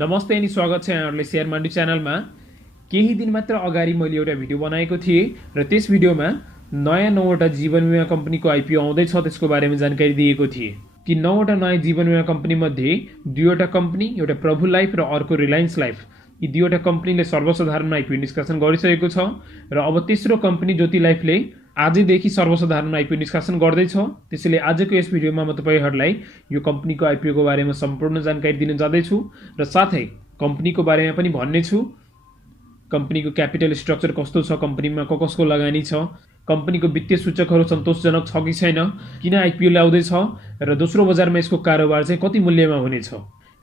नमस्ते अनि स्वागत छ यहाँहरुलाई शेयर माण्डु च्यानलमा। केही दिन मात्र अगाडि मैले एउटा भिडियो बनाएको थिएँ र त्यस भिडियोमा नयाँ 9वटा जीवन बीमा कम्पनीको आइपिओ आउँदैछ त्यसको बारेमा जानकारी दिएको थिएँ। ती 9वटा नयाँ जीवन बीमा कम्पनी मध्ये 2वटा कम्पनी, एउटा प्रभु लाइफ र अर्को रिलायन्स लाइफ, यी 2वटा कम्पनीले सर्वसाधारण आइपिओ निष्कासन गरिसकेको छ र अब तेस्रो कम्पनी ज्योति लाइफले आजैदेखि सर्वसाधारण आइपिओ निष्कासन गर्दैछ। त्यसैले आजको यस भिडियोमा म तपाईहरुलाई यो कम्पनीको आइपिओ को बारेमा सम्पूर्ण जानकारी दिन जाँदैछु र साथै कम्पनीको बारेमा पनि भन्ने छु। कम्पनीको क्यापिटल स्ट्रक्चर कस्तो छ, कम्पनीमा कसको लगानी छ, कम्पनीको वित्तीय सूचकहरू सन्तोषजनक छ कि छैन, किन आइपिओ ल्याउँदै छ र दोस्रो बजारमा यसको कारोबार चाहिँ कति मूल्यमा हुनेछ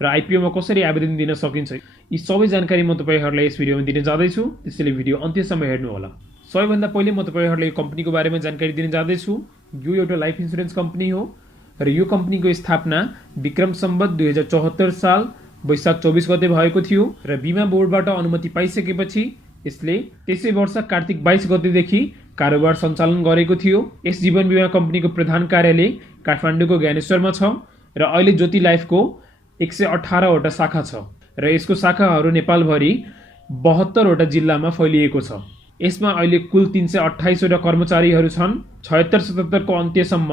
र आइपिओमा कसरी आवेदन दिन सकिन्छ, यी सबै जानकारी म तपाईहरुलाई यस भिडियोमा दिन जाँदैछु। त्यसैले भिडियो अन्त्यसम्म हेर्नु होला। सबैभन्दा पहिले म तपाईहरुलाई यो कम्पनीको बारेमा जानकारी दिन जाँदैछु। यो एउटा लाइफ इन्स्योरेन्स कम्पनी हो र यो कम्पनीको स्थापना विक्रम सम्वत 2074 साल वैशाख 24 गते भएको थियो र बीमा बोर्डबाट अनुमति पाइसकेपछि यसले त्यसै वर्ष कार्तिक 22 गतेदेखि कारोबार सञ्चालन गरेको थियो। यस जीवन बीमा कम्पनीको प्रधान कार्यालय काठमाडौँको ज्ञानेश्वरमा छ र अहिले ज्योति लाइफको 118 वटा शाखा छ र यसको शाखाहरू नेपालभरि 72 वटा जिल्लामा फैलिएको छ। यसमा अहिले कुल 328 वटा कर्मचारीहरू छन्। 76-77 को अन्त्यसम्म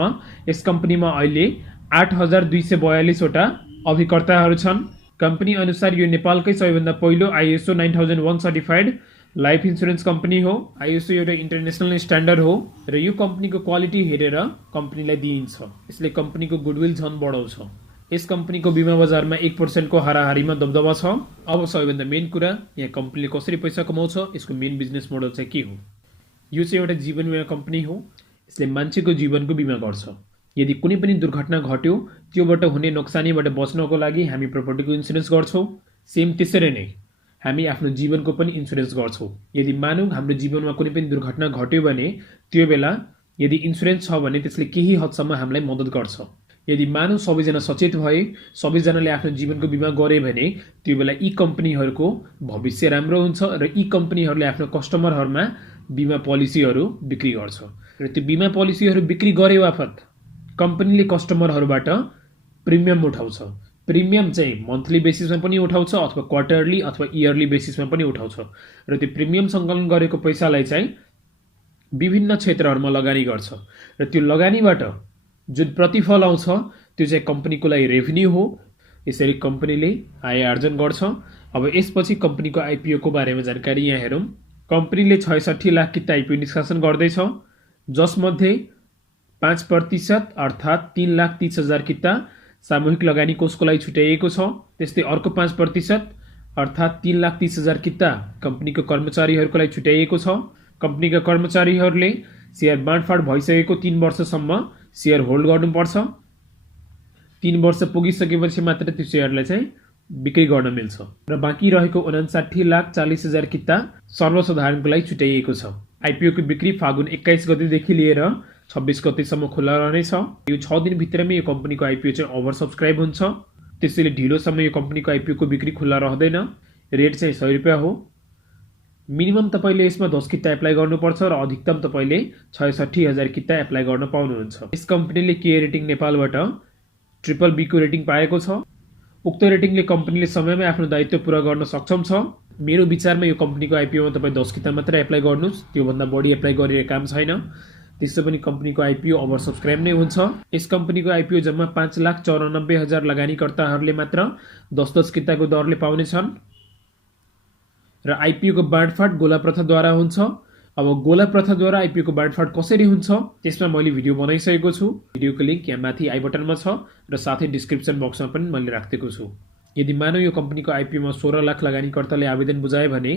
यस कम्पनीमा अहिले 8242 वटा अभिकर्ताहरू छन्। कम्पनी अनुसार यो नेपालकै सबैभन्दा पहिलो ISO 9001 certified life insurance company हो। आइएसओ एउटा इन्टरनेसनल स्ट्यान्डर्ड हो र यो कम्पनीको क्वालिटी हेरेर कम्पनीलाई दिइन्छ। यसले कम्पनीको गुडविल झन बढाउँछ। यस कम्पनीको बीमा बजारमा 1% को हाराहारीमा दबदबा छ। अब सबैभन्दा मेन कुरा, यहाँ कम्पनीले कसरी पैसा कमाउँछ, यसको मेन बिजनेस मोडल चाहिँ के हो। यो चाहिँ एउटा जीवन बीमा कम्पनी हो। यसले मान्छेको जीवनको बीमा गर्छ। यदि कुनै पनि दुर्घटना घट्यो त्योबाट हुने नोक्सानीबाट बच्नको लागि हामी प्रपर्टीको इन्स्योरेन्स गर्छौं। सेम त्यसरी नै हामी आफ्नो जीवनको पनि इन्स्योरेन्स गर्छौं। यदि मानौं हाम्रो जीवनमा कुनै पनि दुर्घटना घट्यो भने त्यो बेला यदि इन्स्योरेन्स छ भने त्यसले केही हदसम्म हामीलाई मद्दत गर्छ। यदि मानव सबैजना सचेत भए, सबैजनाले आफ्नो जीवनको बीमा गरे भने त्यो बेला यी कम्पनीहरूको भविष्य राम्रो हुन्छ र यी कम्पनीहरूले आफ्नो कस्टमरहरूमा बीमा पोलिसीहरू बिक्री गर्छ र त्यो बीमा पोलिसीहरू बिक्री गरे बापत कम्पनीले कस्टमरहरूबाट प्रिमियम उठाउँछ। प्रिमियम चाहिँ मन्थली बेसिसमा पनि उठाउँछ अथवा क्वार्टरली अथवा इयरली बेसिसमा पनि उठाउँछ र त्यो प्रिमियम सङ्कलन गरेको पैसालाई चाहिँ विभिन्न क्षेत्रहरूमा लगानी गर्छ र त्यो लगानीबाट जुन प्रतिफल आउँछ त्यो चाहिँ कम्पनीको लागि रेभिन्यू हो। यसरी कम्पनीले आय आर्जन गर्छ। अब यसपछि कम्पनीको आइपिओ को बारेमा जानकारी यहाँ हेरौँ। कम्पनीले 66 लाख किता आइपिओ निष्कासन गर्दैछ, जसमध्ये 5% अर्थात् 3,30,000 किता सामूहिक लगानी कोषको लागि छुट्याइएको छ। त्यस्तै अर्को 5% अर्थात् 3,30,000 किता कम्पनीको कर्मचारीहरूको लागि छुट्याइएको छ। कम्पनीका कर्मचारीहरूले शेयर बाँडफाँड भइसकेको 3 वर्षसम्म शेयर होल्ड गर्नुपर्छ। 3 वर्ष पुगिसकेपछि मात्र त्यो शेयरलाई चाहिँ बिक्री गर्न मिल्छ र बाँकी रहेको 59,40,000 किता सर्वसाधारणको लागि छुट्याइएको छ। आइपिओ को बिक्री फागुन 21 गतेदेखि लिएर 26 गतेसम्म खुला रहनेछ। यो 6 दिन भित्रमै यो कम्पनीको आइपिओ चाहिँ ओभर सब्स्क्राइब हुन्छ। त्यसैले ढिलोसम्म यो कम्पनीको आइपिओ को बिक्री खुला रहँदैन। रेट चाहिँ 100 रुपैयाँ हो। मिनिमम तपाईले यसमा 10 किता एप्लाई गर्नुपर्छ र अधिकतम तपाईले 66,000 किता एप्लाई गर्न पाउनुहुन्छ। यस कम्पनीले के रेटिङ नेपालबाट BBB को रेटिङ पाएको छ। उक्त रेटिङले कम्पनीले समयमै आफ्नो दायित्व पूरा गर्न सक्षम छ। मेरो विचारमा यो कम्पनीको आइपिओमा तपाई 10 किता मात्र एप्लाई गर्नुस्, त्यो भन्दा बढी एप्लाई गरिरहेको काम छैन। त्यसै पनि कम्पनीको आइपिओ ओभर सब्स्क्राइब नै हुन्छ। यस कम्पनीको आइपिओ जम्मा 5,94,000 लगानीकर्ताहरूले मात्र 10-10 किताको दरले पाउने छन् र आइपिओ को बाँडफाँड गोला प्रथाद्वारा हुन्छ। अब गोला प्रथाद्वारा आइपिओ को बाँडफाँड कसरी हुन्छ त्यसमा मैले भिडियो बनाइसकेको छु। भिडियोको लिंक यहाँ माथि आई बटनमा छ र साथै डिस्क्रिप्सन बक्समा पनि मैले राखेको छु। यदि मानव यो कम्पनीको आइपिओमा 16 लाख लगानीकर्ताले आवेदन बुझाए भने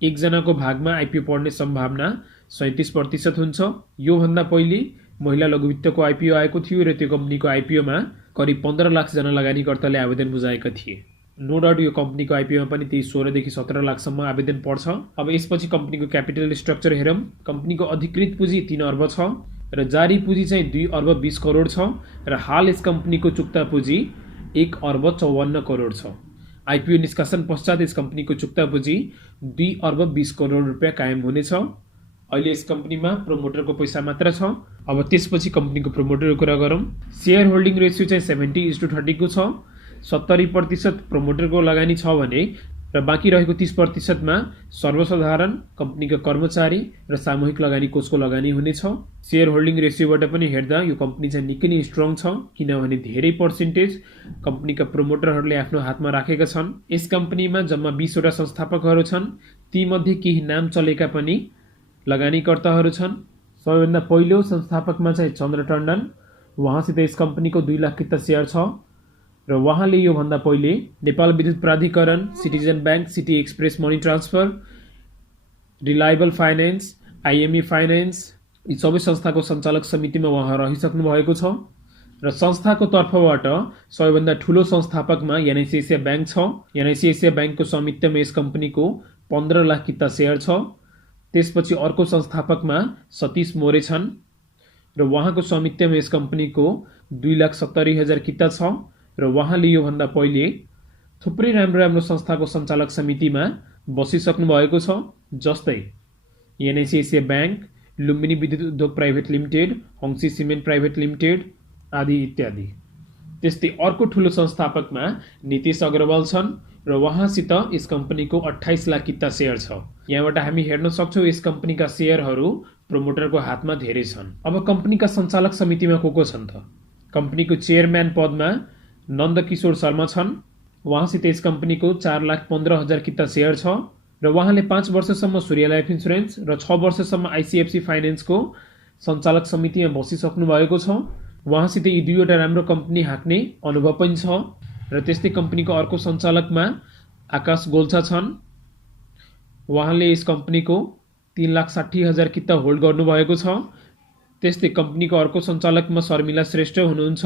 एकजनाको भागमा आइपिओ पर्ने सम्भावना 37% हुन्छ। यो भन्दा पहिले महिला लघुवित्तको आइपिओ आएको थियो र त्यो कम्पनीको आइपिओमा करिब 15 लाख जना लगानीकर्ताले आवेदन बुझाएका थिए। नो डाउट यो कम्पनीको आइपिओमा पनि त्यही 16 देखि 17 लाखसम्म आवेदन पर्छ। अब यसपछि कम्पनीको क्यापिटल स्ट्रक्चर हेरौँ। कम्पनीको अधिकृत पुँजी 3 अर्ब छ र जारी पुँजी चाहिँ 2 अर्ब 20 करोड छ र हाल यस कम्पनीको चुक्ता पुँजी 1 अर्ब 54 करोड छ। आइपिओ निष्कासन पश्चात यस कम्पनीको चुक्ता पुँजी 2 अर्ब 20 करोड रुपैयाँ कायम हुनेछ। अहिले यस कम्पनीमा प्रोमोटरको पैसा मात्र छ। अब त्यसपछि कम्पनीको प्रोमोटरको कुरा गरौँ। शेयर होल्डिङ रेसियो चाहिँ 70:30 को छ। 70% प्रमोटरको लगानी छ भने र बाँकी रहेको 30% मा सर्वसाधारण, कम्पनीका कर्मचारी र सामूहिक लगानी कोषको लगानी हुनेछ। शेयर होल्डिङ रेसियोबाट पनि हेर्दा यो कम्पनी चाहिँ निकै नै स्ट्रङ छ, किनभने धेरै पर्सेन्टेज कम्पनीका प्रमोटरहरूले आफ्नो हातमा राखेका छन्। यस कम्पनीमा जम्मा 20 वटा संस्थापकहरू छन्। तीमध्ये केही नाम चलेका पनि लगानीकर्ताहरू छन्। सबैभन्दा पहिलो संस्थापकमा चाहिँ चन्द्र टण्डन, उहाँसित यस कम्पनीको 2 लाख किता सेयर छ र उहाँले योभन्दा पहिले नेपाल विद्युत प्राधिकरण, citizen bank, city express money transfer, reliable finance, IME finance यी सबै संस्थाको सञ्चालक समितिमा उहाँ रहिसक्नु भएको छ र संस्थाको तर्फबाट सबैभन्दा ठूलो संस्थापकमा एनआइसी एसिया बैंक छ। एनआइसी एसिया बैंकको स्वामित्वमा यस कम्पनीको 15 लाख किता सेयर छ। त्यसपछि अर्को संस्थापकमा सतीश मोरे छन् र उहाँको स्वामित्वमा यस कम्पनीको 2,70,000 किता छ र उहाँले योभन्दा पहिले थुप्रै राम्रो संस्थाको सञ्चालक समितिमा बसिसक्नु भएको छ, जस्तै NIC Asia bank, Lumbini Bidyut Udyog private limited, Hongshi cement private limited आदि इत्यादि। त्यस्तै अर्को ठूलो संस्थापकमा नितेश अग्रवाल छन् र उहाँसित यस कम्पनीको 28 लाख किता सेयर छ। यहाँबाट हामी हेर्न सक्छौं यस कम्पनीका सेयरहरू प्रमोटरको हातमा धेरै छन्। अब कम्पनीका सञ्चालक समितिमा को छन् त? कम्पनीको चेयरम्यान पदमा नन्दकिशोर शर्मा छन्। उहाँसित यस कम्पनीको 4,15,000 किता सेयर छ र उहाँले 5 वर्षसम्म सूर्य लाइफ इन्सुरेन्स र 6 वर्षसम्म आइसिएफसी फाइनेन्सको सञ्चालक समितिमा बसिसक्नु भएको छ। उहाँसित यी दुईवटा राम्रो कम्पनी हाँक्ने अनुभव पनि छ र त्यस्तै कम्पनीको अर्को सञ्चालकमा आकाश गोल्छा छन्। उहाँले यस कम्पनीको 3,60,000 किता होल्ड गर्नुभएको छ। त्यस्तै कम्पनीको अर्को सञ्चालकमा शर्मिला श्रेष्ठ हुनुहुन्छ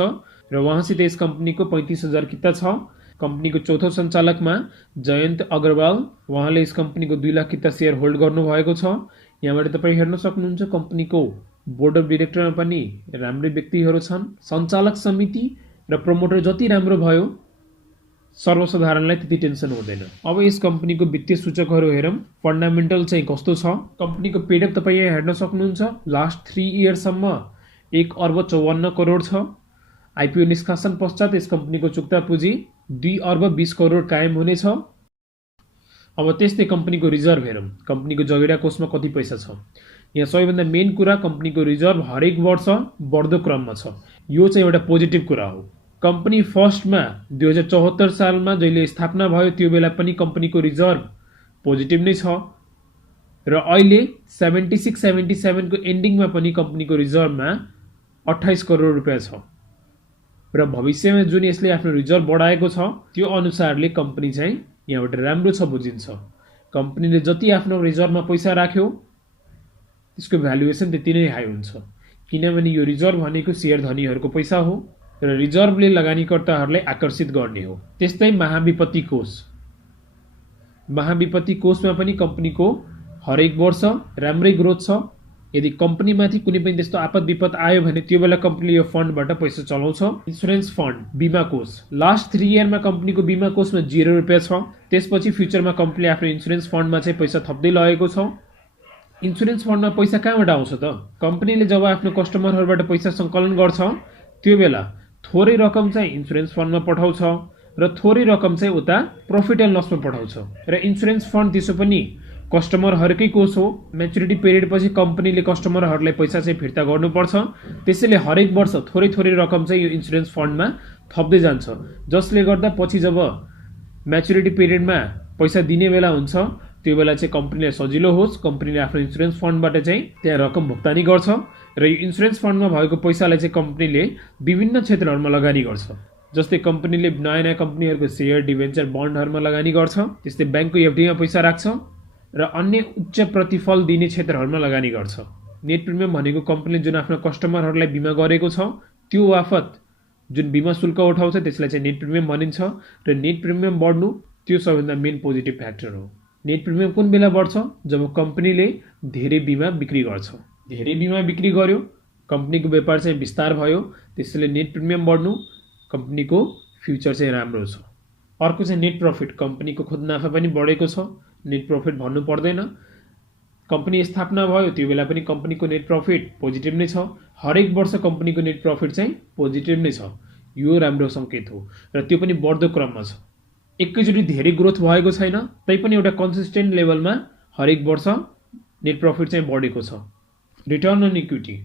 र उहाँसित यस कम्पनीको 35,000 किता छ। कम्पनीको चौथो सञ्चालकमा जयन्त अग्रवाल, उहाँले यस कम्पनीको 2 लाख किता सेयर होल्ड गर्नुभएको छ। यहाँबाट तपाईँ हेर्न सक्नुहुन्छ कम्पनीको बोर्ड अफ डिरेक्टरमा पनि राम्रै व्यक्तिहरू छन्। सञ्चालक समिति र प्रमोटर जति राम्रो भयो सर्वसाधारणलाई त्यति टेन्सन हुँदैन। अब यस कम्पनीको वित्तीय सूचकहरू हेरौँ। फन्डामेन्टल चाहिँ कस्तो छ? कम्पनीको पेडअप तपाईँ यहाँ हेर्न सक्नुहुन्छ। लास्ट 3 इयरसम्म 1,54 करोड छ। आइपिओ निष्कासन पश्चात यस कम्पनीको चुक्ता पुँजी 2,20 करोड कायम हुनेछ। अब त्यस्तै कम्पनीको रिजर्भ हेरौँ। कम्पनीको जगेडा कोषमा कति पैसा छ? यहाँ सबैभन्दा मेन कुरा कम्पनीको रिजर्भ हरेक वर्ष बढ्दो क्रममा छ। यो चाहिँ एउटा पोजिटिभ कुरा हो। कम्पनी फर्स्टमा 2074 सालमा जहिले स्थापना भयो त्यो बेला पनि कम्पनीको रिजर्भ पोजिटिभ नै छ र अहिले 76-77 को एन्डिङमा पनि कम्पनीको रिजर्भमा 28 करोड रुपियाँ छ र भविष्यमा जुन यसले आफ्नो रिजर्भ बढाएको छ त्यो अनुसारले कम्पनी चाहिँ यहाँबाट राम्रो छ बुझिन्छ। कम्पनीले जति आफ्नो रिजर्भमा पैसा राख्यो त्यसको भ्यालुएसन त्यति नै हाई हुन्छ, किनभने यो रिजर्भ भनेको शेयर धनीहरूको पैसा हो र रिजर्भले लगानीकर्ताहरूलाई आकर्षित गर्ने हो। त्यस्तै महाविपत्ति कोष। महाविपत्ति कोषमा पनि कम्पनीको हरेक वर्ष राम्रै ग्रोथ छ। यदि कम्पनीमाथि कुनै पनि त्यस्तो आपद विपद आयो भने त्यो बेला कम्पनीले यो फन्डबाट पैसा चलाउँछ। इन्सुरेन्स फन्ड, बीमा कोष। लास्ट 3 इयरमा कम्पनीको बीमा कोषमा 0 रुपियाँ छ। त्यसपछि फ्युचरमा कम्पनीले आफ्नो इन्सुरेन्स फन्डमा चाहिँ पैसा थप्दै लगेको छ। इन्सुरेन्स फन्डमा पैसा कहाँबाट आउँछ त? कम्पनीले जब आफ्नो कस्टमरहरूबाट पैसा सङ्कलन गर्छ त्यो बेला थोरै रकम चाहिँ इन्सुरेन्स फन्डमा पठाउँछ र थोरै रकम चाहिँ उता प्रफिट एन्ड लसमा पठाउँछ र इन्सुरेन्स फन्ड त्यसो पनि कस्टमरहरूकै कोष हो। म्याच्युरिटी पिरियड पछि कम्पनीले कस्टमरहरूलाई पैसा चाहिँ फिर्ता गर्नुपर्छ। त्यसैले हरेक वर्ष थोरै थोरै रकम चाहिँ यो इन्सुरेन्स फन्डमा थप्दै जान्छ, जसले गर्दा पछि जब म्याच्युरिटी पिरियडमा पैसा दिने बेला हुन्छ त्यो बेला चाहिँ कम्पनीलाई सजिलो होस्, कम्पनीले आफ्नो इन्सुरेन्स फन्डबाट चाहिँ त्यहाँ रकम भुक्तानी गर्छ र यो इन्सुरेन्स फन्डमा भएको पैसालाई चाहिँ कम्पनीले विभिन्न क्षेत्रहरूमा लगानी गर्छ। जस्तै कम्पनीले नयाँ नयाँ कम्पनीहरूको सेयर, डिभेन्चर, बन्डहरूमा लगानी गर्छ। त्यस्तै ब्याङ्कको एफडीमा पैसा राख्छ र अन्य उच्च प्रतिफल दिने क्षेत्रहरूमा लगानी गर्छ। नेट प्रिमियम भनेको कम्पनीले जुन आफ्नो कस्टमरहरूलाई बिमा गरेको छ त्यो बापत जुन बिमा शुल्क उठाउँछ त्यसलाई चाहिँ नेट प्रिमियम भनिन्छ र नेट प्रिमियम बढ्नु त्यो सबैभन्दा मेन पोजिटिभ फ्याक्टर हो। नेट प्रिमियम कुन बेला बढ्छ? जब कम्पनीले धेरै बिमा बिक्री गर्छ। धेरै बिमा बिक्री गर्यो, कम्पनीको व्यापार चाहिँ विस्तार भयो, त्यसैले नेट प्रिमियम बढ्नु कम्पनीको फ्युचर चाहिँ राम्रो छ। अर्को चाहिँ नेट प्रफिट। कम्पनीको खुद नाफा पनि बढेको छ, नेट प्रफिट भन्नु पर्दैन। कम्पनी स्थापना भयो त्यो बेला पनि कम्पनीको नेट प्रफिट पोजिटिभ नै छ। हरेक वर्ष कम्पनीको नेट प्रफिट चाहिँ पोजिटिभ नै छ। यो राम्रो सङ्केत हो र त्यो पनि बढ्दो क्रममा छ। एकैचोटि धेरै ग्रोथ भएको छैन, तैपनि एउटा कन्सिस्टेन्ट लेभलमा हरेक वर्ष नेट प्रफिट चाहिँ बढेको छ। रिटर्न अन इक्विटी,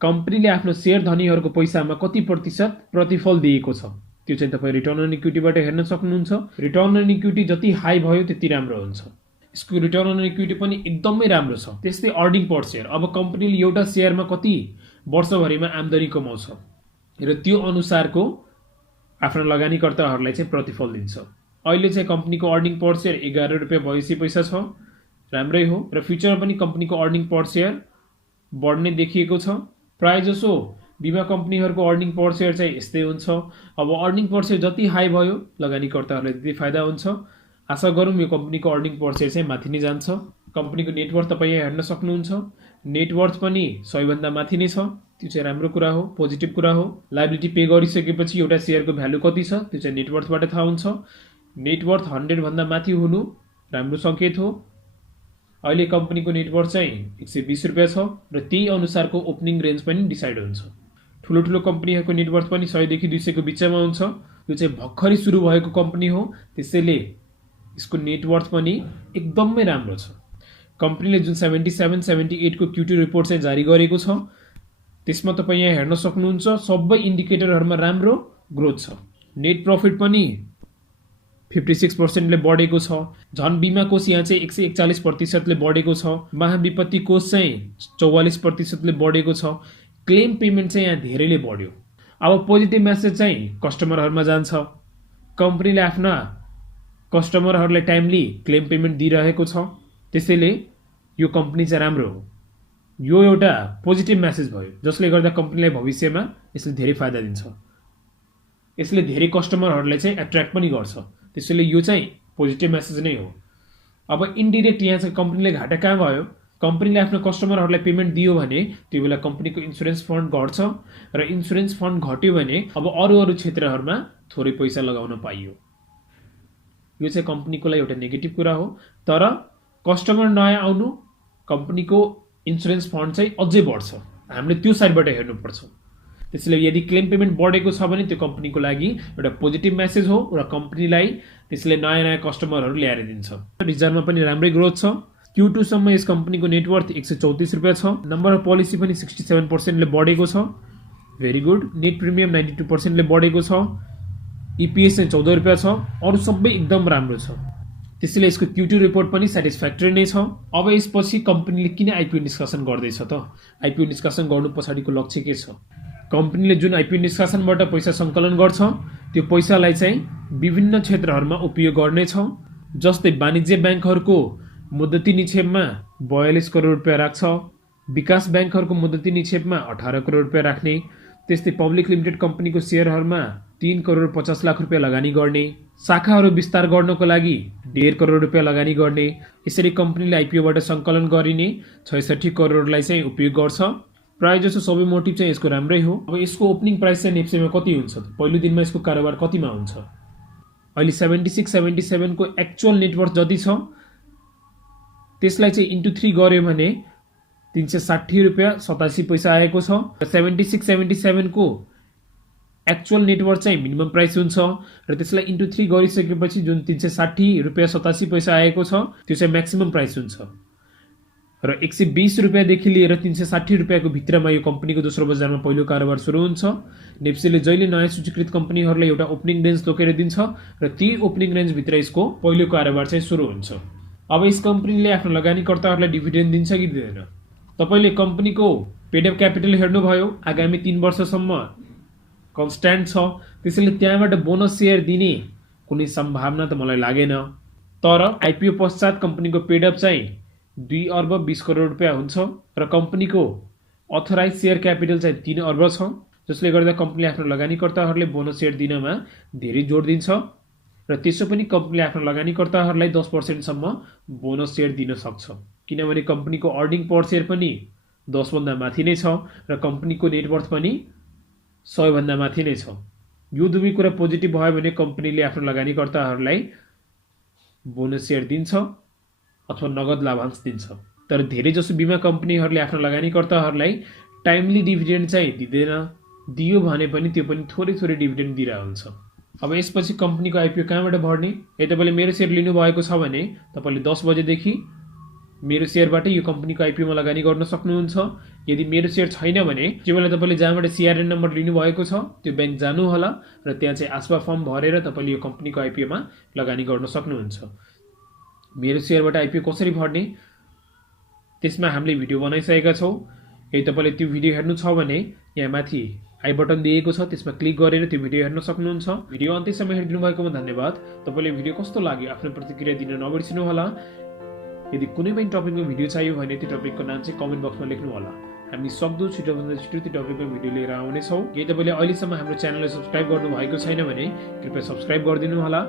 कम्पनीले आफ्नो सेयर धनीहरूको पैसामा कति प्रतिशत प्रतिफल दिएको छ त्यो चाहिँ तपाईँ रिटर्न अन इक्विटीबाट हेर्न सक्नुहुन्छ। रिटर्न अन इक्विटी जति हाई भयो त्यति राम्रो हुन्छ। यसको रिटर्न अन इक्विटी पनि एकदमै राम्रो छ। त्यस्तै अर्निङ पर सेयर, अब कम्पनीले एउटा सेयरमा कति वर्षभरिमा आम्दानी कमाउँछ र त्यो अनुसारको आफ्ना लगानीकर्ताहरूलाई चाहिँ प्रतिफल दिन्छ। अहिले चाहिँ कम्पनीको अर्निङ पर सेयर 11 रुपियाँ 82 पैसा छ, राम्रै हो र फ्युचरमा पनि कम्पनीको अर्निङ पर सेयर बढ्ने देखिएको छ। प्रायःजसो बिमा कम्पनीहरूको अर्निङ पर सेयर चाहिँ यस्तै हुन्छ। अब अर्निङ पर सेयर जति हाई भयो लगानीकर्ताहरूलाई त्यति फाइदा हुन्छ। आशा गरौँ यो कम्पनीको अर्निङ पर सेयर चाहिँ माथि नै जान्छ। कम्पनीको नेटवर्थ तपाईँ यहाँ हेर्न सक्नुहुन्छ। नेटवर्थ पनि 100 भन्दा माथि नै छ, त्यो चाहिँ राम्रो कुरा हो, पोजिटिभ कुरा हो। लायबिलिटी पे गरिसकेपछि एउटा सेयरको भ्यालु कति छ त्यो चाहिँ नेटवर्थबाट थाहा हुन्छ। नेटवर्थ 100 भन्दा माथि हुनु राम्रो सङ्केत हो। अहिले कम्पनीको नेटवर्थ चाहिँ 120 रुपियाँ छ र त्यही अनुसारको ओपनिङ रेन्ज पनि डिसाइड हुन्छ। ठुलो ठुलो कम्पनीहरूको नेटवर्थ पनि 100 देखि 200 को बिचमा हुन्छ। यो चाहिँ भर्खरै सुरु भएको कम्पनी हो, त्यसैले यसको नेटवर्थ पनि एकदमै राम्रो छ। कम्पनीले जुन 77-78 को Q2 रिपोर्ट चाहिँ जारी गरेको छ त्यसमा तपाईँ यहाँ हेर्न सक्नुहुन्छ सबै इन्डिकेटरहरूमा राम्रो ग्रोथ छ। नेट प्रफिट पनि 56% ले बढेको छ। झन बिमा कोष यहाँ चाहिँ 141% ले बढेको छ। महाविपत्ति कोष चाहिँ 44% ले बढेको छ। क्लेम पेमेन्ट चाहिँ यहाँ धेरैले बढ्यो। अब पोजिटिभ मेसेज चाहिँ कस्टमरहरूमा जान्छ। कम्पनीले आफ्ना कस्टमरहरूलाई टाइमली क्लेम पेमेन्ट दिइरहेको छ, त्यसैले यो कम्पनी चाहिँ राम्रो हो। यो एउटा पोजिटिभ मेसेज भयो जसले गर्दा कम्पनीलाई भविष्यमा यसले धेरै फाइदा दिन्छ। यसले धेरै कस्टमरहरूलाई चाहिँ एट्र्याक्ट पनि गर्छ, त्यसैले यो चाहिँ पोजिटिभ मेसेज नै हो। अब इन्डिरेक्ट यहाँ चाहिँ कम्पनीले घाटा कहाँ भयो? कम्पनीले आफ्नो कस्टमरहरूलाई पेमेन्ट दियो भने त्यो बेला कम्पनीको इन्सुरेन्स फन्ड घट्छ र इन्सुरेन्स फन्ड घट्यो भने अब अरू क्षेत्रहरूमा थोरै पैसा लगाउन पाइयो। यो चाहिँ कम्पनीको लागि एउटा नेगेटिभ कुरा हो। तर कस्टमर नयाँ आउनु कम्पनीको इन्सुरेन्स फन्ड चाहिँ अझै बढ्छ। हामीले त्यो साइडबाट हेर्नुपर्छ। त्यसैले यदि क्लेम पेमेन्ट बढेको छ भने त्यो कम्पनीको लागि एउटा पोजिटिभ मेसेज हो र कम्पनीलाई त्यसले नयाँ नयाँ कस्टमरहरू ल्याएर दिन्छ। रिजर्भमा पनि राम्रै ग्रोथ छ। Q2 सम्म यस कम्पनीको नेटवर्थ 134 रुपियाँ छ। नम्बर अफ पोलिसी पनि 67% ले बढेको छ, भेरी गुड। नेट प्रिमियम 92% ले बढेको छ। EPS चाहिँ 14 रुपियाँ छ। अरू सबै एकदम राम्रो छ, त्यसैले यसको Q2 रिपोर्ट पनि सेटिस्फ्याक्ट्री नै छ। अब यसपछि कम्पनीले किन आइपिओ निष्कासन गर्दैछ त? आइपिओ निष्कासन गर्नु पछाडिको लक्ष्य के छ? कम्पनीले जुन आइपिओ निष्कासनबाट पैसा सङ्कलन गर्छ त्यो पैसालाई चाहिँ विभिन्न क्षेत्रहरूमा उपयोग गर्नेछ। जस्तै वाणिज्य ब्याङ्कहरूको मुद्दती निक्षेपमा 42 करोड रुपियाँ राख्छ, विकास ब्याङ्कहरूको मुद्दती निक्षेपमा 18 करोड रुपियाँ राख्ने, त्यस्तै पब्लिक लिमिटेड कम्पनीको सेयरहरूमा 3 करोड 50 लाख रुपियाँ लगानी गर्ने, शाखाहरू विस्तार गर्नको लागि 1.5 करोड रुपियाँ लगानी गर्ने। यसरी कम्पनीले आइपिओबाट सङ्कलन गरिने 66 करोडलाई चाहिँ उपयोग गर्छ। प्रायःजसो सबै मोटिभ चाहिँ यसको राम्रै हो। अब यसको ओपनिङ प्राइस चाहिँ नेप्सेमा कति हुन्छ? पहिलो दिनमा यसको कारोबार कतिमा हुन्छ? अहिले 76-77 को एक्चुअल नेटवर्थ जति छ त्यसलाई चाहिँ इन्टु 3 गर्यो भने 360 रुपियाँ 87 पैसा आएको छ। 76-77 को एक्चुअल नेटवर्थ चाहिँ मिनिमम प्राइस हुन्छ र त्यसलाई इन्टु 3 गरिसकेपछि जुन 360 रुपियाँ 87 पैसा आएको छ त्यो चाहिँ म्याक्सिमम प्राइस हुन्छ र 120 रुपियाँदेखि लिएर 360 रुपियाँको भित्रमा यो कम्पनीको दोस्रो बजारमा पहिलो कारोबार सुरु हुन्छ। नेप्सेले जहिले नयाँ सूचीकृत कम्पनीहरूलाई एउटा ओपनिङ रेन्ज तोकेर दिन्छ र त्यही ओपनिङ रेन्जभित्र यसको पहिलो कारोबार चाहिँ सुरु हुन्छ। अब यस कम्पनीले आफ्नो लगानीकर्ताहरूलाई डिभिडेन्ड दिन्छ कि दिँदैन? तपाईँले कम्पनीको पेडअप क्यापिटल हेर्नुभयो, आगामी 3 वर्षसम्म कन्स्ट्यान्ट छ, त्यसैले त्यहाँबाट बोनस सेयर दिने कुनै सम्भावना त मलाई लागेन। तर आइपिओ पश्चात कम्पनीको पेडअप चाहिँ 2 अर्ब 20 करोड रुपियाँ हुन्छ र कम्पनीको अथोराइज सेयर क्यापिटल चाहिँ 3 अर्ब छ, जसले गर्दा कम्पनीले आफ्नो लगानीकर्ताहरूले बोनस सेयर दिनमा धेरै जोड दिन्छ र त्यसो पनि कम्पनीले आफ्नो लगानीकर्ताहरूलाई 10% सम्म बोनस सेयर दिन सक्छ, किनभने कम्पनीको अर्निङ पर सेयर पनि 10 भन्दा माथि नै छ र कम्पनीको नेटवर्थ पनि 100 भन्दा माथि नै छ। यो दुवै कुरा पोजिटिभ भयो भने कम्पनीले आफ्नो लगानीकर्ताहरूलाई बोनस सेयर दिन्छ अथवा नगद लाभांश दिन्छ। तर धेरै जसो बिमा कम्पनीहरूले आफ्नो लगानीकर्ताहरूलाई टाइमली डिभिडेन्ड चाहिँ दिँदैन, दियो भने पनि त्यो पनि थोरै थोरै डिभिडेन्ड दिइरहेको हुन्छ। अब यसपछि कम्पनीको आइपिओ कहाँबाट भर्ने? यदि तपाईँले मेरो सेयर लिनुभएको छ भने तपाईँले 10 बजेदेखि मेरो सेयरबाट यो कम्पनीको आइपिओमा लगानी गर्न सक्नुहुन्छ। यदि मेरो सेयर छैन भने केवल तपाईँले जहाँबाट सिआरएन नम्बर लिनुभएको छ त्यो ब्याङ्क जानुहोला र त्यहाँ चाहिँ आस्पा फर्म भरेर तपाईँले यो कम्पनीको आइपिओमा लगानी गर्न सक्नुहुन्छ। मेरो सेयरबाट आइपिओ कसरी भर्ने त्यसमा हामीले भिडियो बनाइसकेका छौँ। यदि तपाईँले त्यो भिडियो हेर्नु छ भने यहाँ माथि आई बटन दिएको छ, त्यसमा क्लिक गरेर त्यो भिडियो हेर्न सक्नुहुन्छ। भिडियो अन्त्यसम्म हेरिदिनु भएकोमा धन्यवाद। तपाईँले भिडियो कस्तो लाग्यो आफ्नो प्रतिक्रिया दिन नबिर्सिनुहोला। यदि कुनै पनि टपिकमा भिडियो चाहियो भने त्यो टपिकको नाम चाहिँ कमेन्ट बक्समा लेख्नु होला। हामी सक्दो छिटोभन्दा छिटो त्यो टपिकमा भिडियो लिएर आउनेछौँ। यदि तपाईँले अहिलेसम्म हाम्रो च्यानललाई सब्सक्राइब गर्नुभएको छैन भने कृपया सब्सक्राइब गरिदिनु होला।